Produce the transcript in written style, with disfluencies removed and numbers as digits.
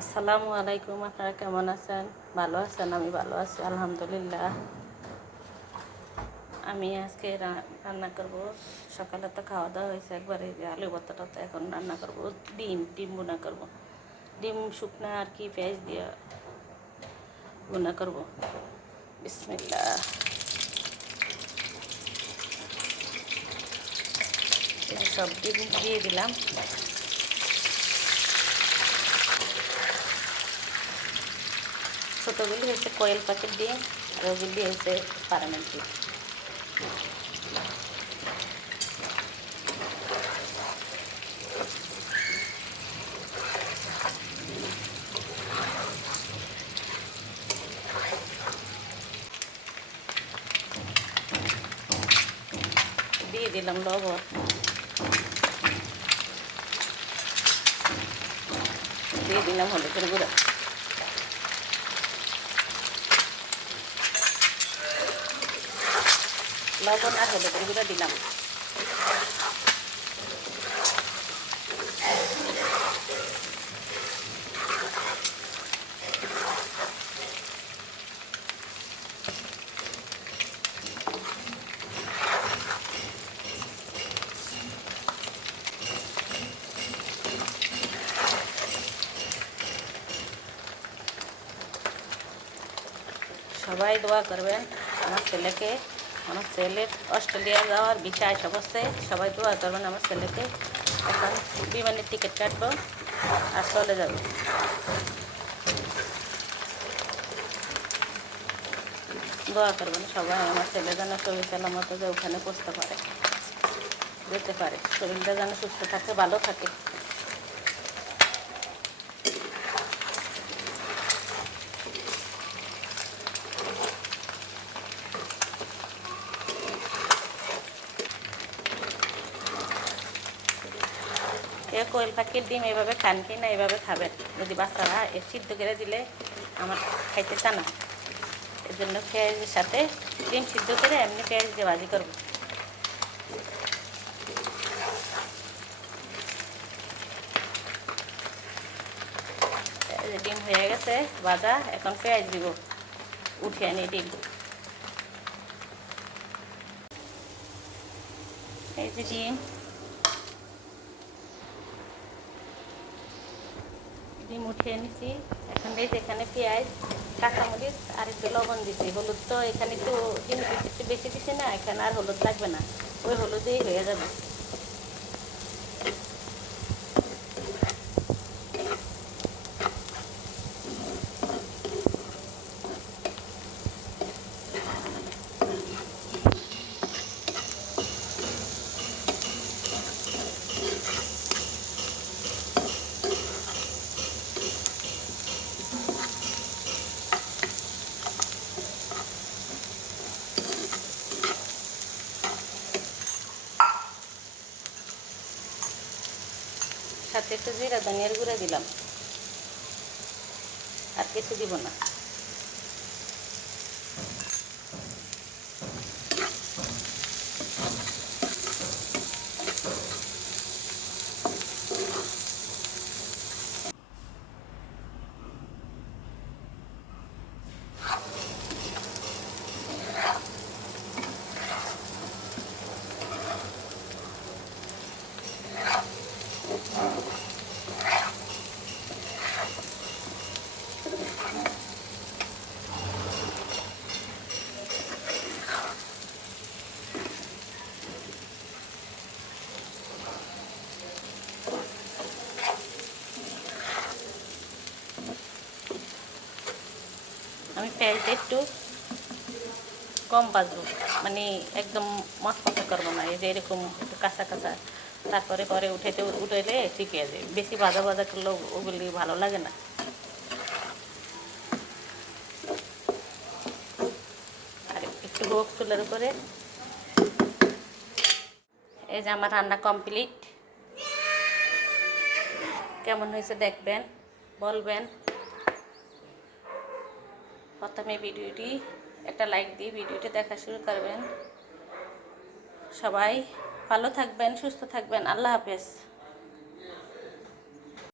আসসালামু আলাইকুম। আপনারা কেমন আছেন? ভালো আছেন? আমি ভালো আছি আলহামদুলিল্লাহ। আমি আজকে রান্না করব। সকালে তো খাওয়া দাওয়া হয়েছে একবারে, যে আলু ভর্তাটা, তো এখন রান্না করব ডিম ভুনা করব। ডিম শুকনা আর কি পেঁয়াজ দিয়ে ভুনা করব। বিসমিল্লাহ। সব ডিম দিয়ে দিলাম। ছোটোগুলি হচ্ছে কোয়েল পাখির ডিম, আর ওগুলি হচ্ছে পার্মানেন্ট ডিম। দিয়ে দিলাম লবণ, দিয়ে দিলাম হলুদের গুঁড়া, লবণ আর হলুদের গুঁড়া দিলাম। সবাই দোয়া করবেন আমার ছেলেকে। আমার ছেলের অস্ট্রেলিয়া যাওয়ার ভিসা আসা বসছে। সবাই দোয়া করবেন আমার ছেলেকে। এখন বিমানের টিকিট কাটবো আর চলে যাবে। দোয়া করবেন সবাই আমার ছেলে যেন শরীর সালামত যে ওখানে পৌঁছতে পারে, যেতে পারে, শরীরটা যেন সুস্থ থাকে, ভালো থাকে। কেউ কোয়েল পাখির ডিম এইভাবে খান কি না, এইভাবে খাবেন। যদি বাচ্চারা সিদ্ধ করে দিলে আমার খাইতে চায় না, এর জন্য পেঁয়াজের সাথে ডিম সিদ্ধ করে এমনি পেঁয়াজ দিয়ে ভাজি করবো। ডিম হয়ে গেছে ভাজা, এখন পেঁয়াজ দিব, উঠিয়ে আনি ডিম। এই যে ডিম উঠিয়ে নিছি। এখন এই যে এখানে পেঁয়াজ, কাঁচামরিচ আর একটু লবণ দিছি, হলুদ তো এখানে একটু ডিম একটু বেশি দিছি না, এখানে আর হলুদ লাগবে না, ওই হলুদেই হয়ে যাবে। সাথে একটু জিরা ধনিয়ার গুঁড়া দিলাম, আর কিছু দিব না। আমি পেঁয়াজটা একটু কম ভাজবো, মানে একদম মশমশা করবো না, এই যে এরকম একটু কাঁচা কাঁচা, তারপরে পরে উঠাইলে ঠিক হয়ে যায়। বেশি ভাজা ভাজা করলেও ওগুলি ভালো লাগে না। আর একটু হোক চুলের উপরে। এই যে আমার রান্না কমপ্লিট। কেমন হয়েছে দেখবেন, বলবেন। প্রথমে ভিডিওটি একটা লাইক দিয়ে ভিডিওটি দেখা শুরু করবেন। সবাই ভালো থাকবেন, সুস্থ থাকবেন। আল্লাহ হাফেজ।